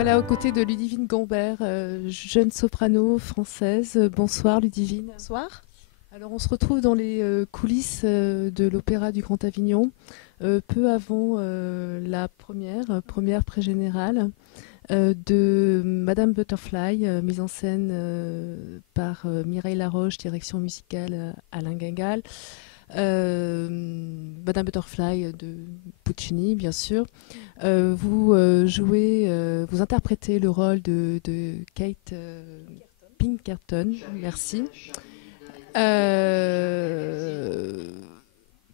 Voilà, aux côtés de Ludivine Gambert, jeune soprano française. Bonsoir Ludivine. Bonsoir. Alors on se retrouve dans les coulisses de l'Opéra du Grand Avignon, peu avant la première pré-générale de Madame Butterfly, mise en scène par Mireille Laroche, direction musicale Alain Guingal. Madame Butterfly de Puccini, bien sûr. Vous jouez, vous interprétez le rôle de Kate Pinkerton. Merci.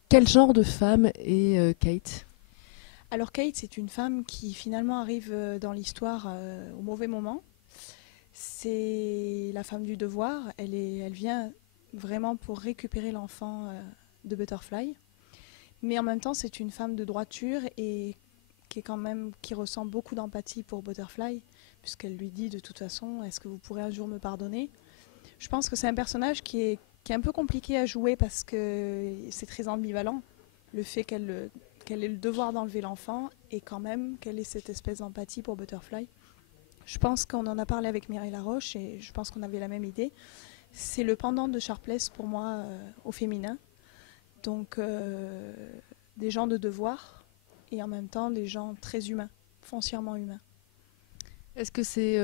Quel genre de femme est Kate? Alors Kate, c'est une femme qui finalement arrive dans l'histoire au mauvais moment. C'est la femme du devoir. Elle vient vraiment pour récupérer l'enfant de Butterfly. Mais en même temps, c'est une femme de droiture et qui ressent beaucoup d'empathie pour Butterfly, puisqu'elle lui dit de toute façon, est-ce que vous pourrez un jour me pardonner? Je pense que c'est un personnage qui est un peu compliqué à jouer parce que c'est très ambivalent. Le fait qu'elle ait le devoir d'enlever l'enfant et quand même qu'elle ait cette espèce d'empathie pour Butterfly. Je pense qu'on en a parlé avec Mireille Laroche et je pense qu'on avait la même idée. C'est le pendant de Sharpless pour moi au féminin. Donc des gens de devoir et en même temps des gens très humains, foncièrement humains. Est-ce que c'est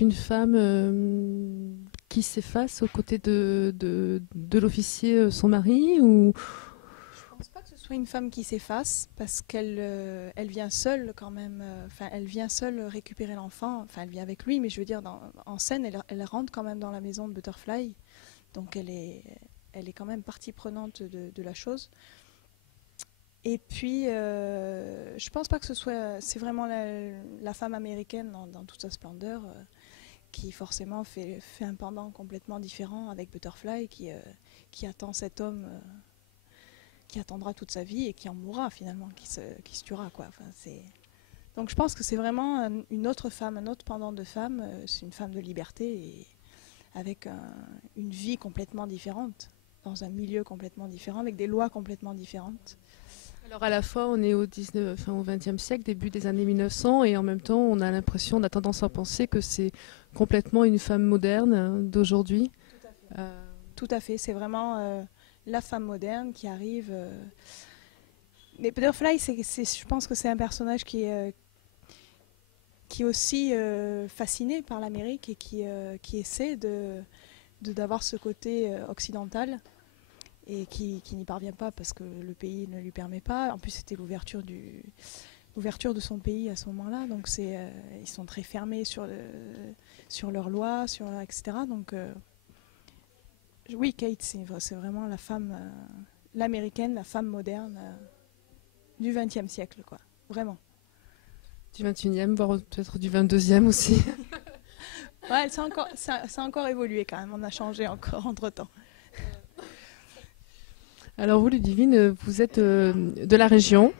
une femme qui s'efface aux côtés de l'officier, son mari, ou... Je pense pas que ce soit une femme qui s'efface parce qu'elle vient seule quand même. Elle vient seule récupérer l'enfant. Enfin, elle vient avec lui, mais je veux dire, en scène, elle rentre quand même dans la maison de Butterfly. Donc elle est quand même partie prenante de la chose. Et puis, je pense pas que c'est vraiment la femme américaine dans toute sa splendeur qui forcément fait un pendant complètement différent avec Butterfly qui attend cet homme qui attendra toute sa vie et qui en mourra finalement, qui se tuera quoi. Enfin, donc je pense que c'est vraiment une autre femme, un autre pendant de femme. C'est une femme de liberté et avec une vie complètement différente, dans un milieu complètement différent, avec des lois complètement différentes. Alors à la fois on est au 20e siècle, début des années 1900, et en même temps on a l'impression, on a tendance à penser que c'est complètement une femme moderne d'aujourd'hui. Tout à fait. Tout à fait, c'est vraiment la femme moderne qui arrive. Mais Butterfly, je pense que c'est un personnage qui est aussi fasciné par l'Amérique et qui essaie d'avoir ce côté occidental et qui n'y parvient pas parce que le pays ne lui permet pas. En plus, c'était l'ouverture de son pays à ce moment-là, donc ils sont très fermés sur leurs lois, etc. Donc oui, Kate, c'est vraiment la femme, l'américaine, la femme moderne du XXe siècle, quoi. Vraiment. Du 21e, voire peut-être du 22e aussi. Ouais, ça a encore évolué quand même, on a changé encore entre-temps. Alors vous, Ludivine, vous êtes de la région,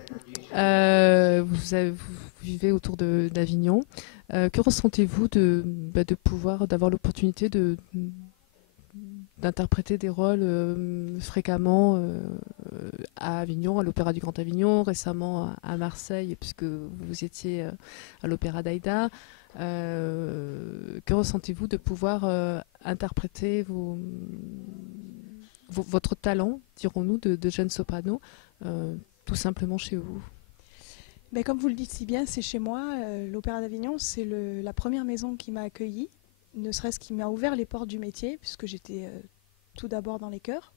vous vivez autour d'Avignon. Que ressentez-vous d'avoir l'opportunité d'interpréter des rôles fréquemment à Avignon, à l'Opéra du Grand Avignon, récemment à Marseille, puisque vous étiez à l'Opéra d'Aïda. Que ressentez-vous de pouvoir interpréter votre talent, dirons-nous, de jeune soprano, tout simplement chez vous? Mais comme vous le dites si bien, c'est chez moi. L'Opéra d'Avignon, c'est la première maison qui m'a accueillie, ne serait-ce qui m'a ouvert les portes du métier, puisque j'étais tout d'abord dans les chœurs.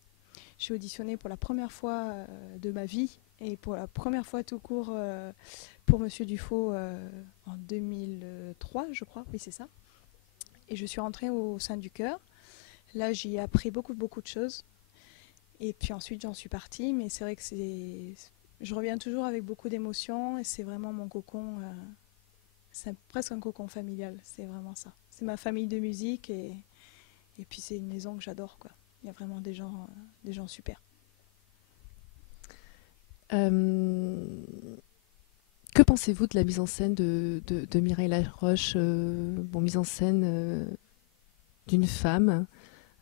J'ai auditionné pour la première fois de ma vie et pour la première fois tout court pour Monsieur Dufaux en 2003, je crois. Oui, c'est ça. Et je suis rentrée au sein du chœur. Là, j'y ai appris beaucoup, beaucoup de choses. Et puis ensuite, j'en suis partie. Mais c'est vrai que je reviens toujours avec beaucoup d'émotions et c'est vraiment mon cocon. C'est presque un cocon familial. C'est vraiment ça. C'est ma famille de musique et puis c'est une maison que j'adore, quoi. Il y a vraiment des gens super. Que pensez-vous de la mise en scène de Mireille Laroche, mise en scène d'une femme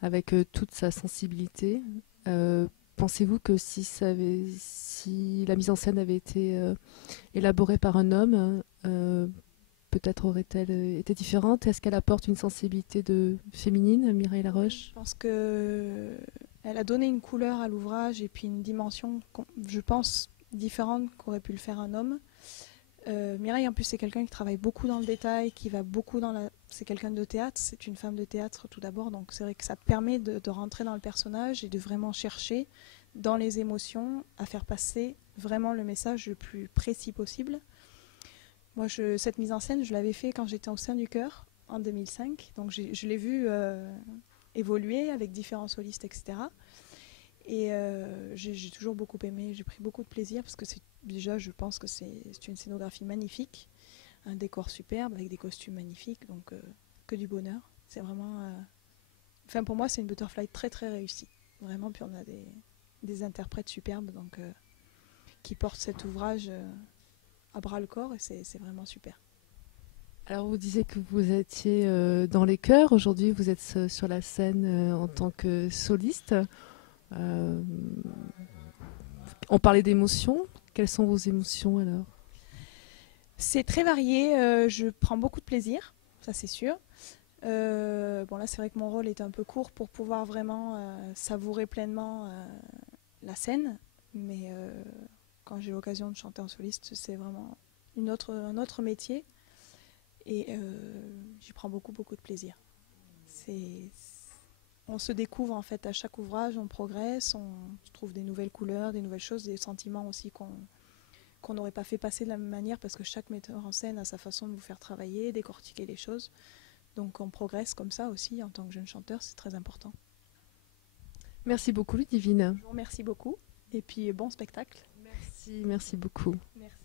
avec toute sa sensibilité? Pensez-vous que si la mise en scène avait été élaborée par un homme, peut-être aurait-elle été différente? Est-ce qu'elle apporte une sensibilité féminine, Mireille Laroche? Je pense que elle a donné une couleur à l'ouvrage et puis une dimension, je pense, différente qu'aurait pu le faire un homme. Mireille, en plus, c'est quelqu'un qui travaille beaucoup dans le détail, qui va beaucoup dans la... C'est quelqu'un de théâtre, c'est une femme de théâtre tout d'abord, donc c'est vrai que ça permet de rentrer dans le personnage et de vraiment chercher dans les émotions à faire passer vraiment le message le plus précis possible. Moi, cette mise en scène, je l'avais fait quand j'étais au sein du chœur en 2005, donc je l'ai vu évoluer avec différents solistes, etc. Et j'ai toujours beaucoup aimé, j'ai pris beaucoup de plaisir parce que déjà, je pense que c'est une scénographie magnifique, un décor superbe avec des costumes magnifiques, donc que du bonheur. C'est vraiment, enfin pour moi, c'est une Butterfly très très réussie, vraiment. Puis on a des interprètes superbes, donc qui portent cet ouvrage à bras le corps et c'est vraiment super. Alors vous disiez que vous étiez dans les chœurs. Aujourd'hui, vous êtes sur la scène en tant que soliste. Euh, on parlait d'émotions. Quelles sont vos émotions alors? C'est très varié. Je prends beaucoup de plaisir, ça c'est sûr. Bon là, c'est vrai que mon rôle est un peu court pour pouvoir vraiment savourer pleinement la scène, mais quand j'ai l'occasion de chanter en soliste, c'est vraiment un autre métier. Et j'y prends beaucoup de plaisir. On se découvre en fait à chaque ouvrage, on progresse, on trouve des nouvelles couleurs, des nouvelles choses, des sentiments aussi qu'on n'aurait pas fait passer de la même manière parce que chaque metteur en scène a sa façon de vous faire travailler, décortiquer les choses. Donc on progresse comme ça aussi en tant que jeune chanteur, c'est très important. Merci beaucoup Ludivine. Je vous remercie beaucoup et puis bon spectacle. Merci beaucoup. Merci.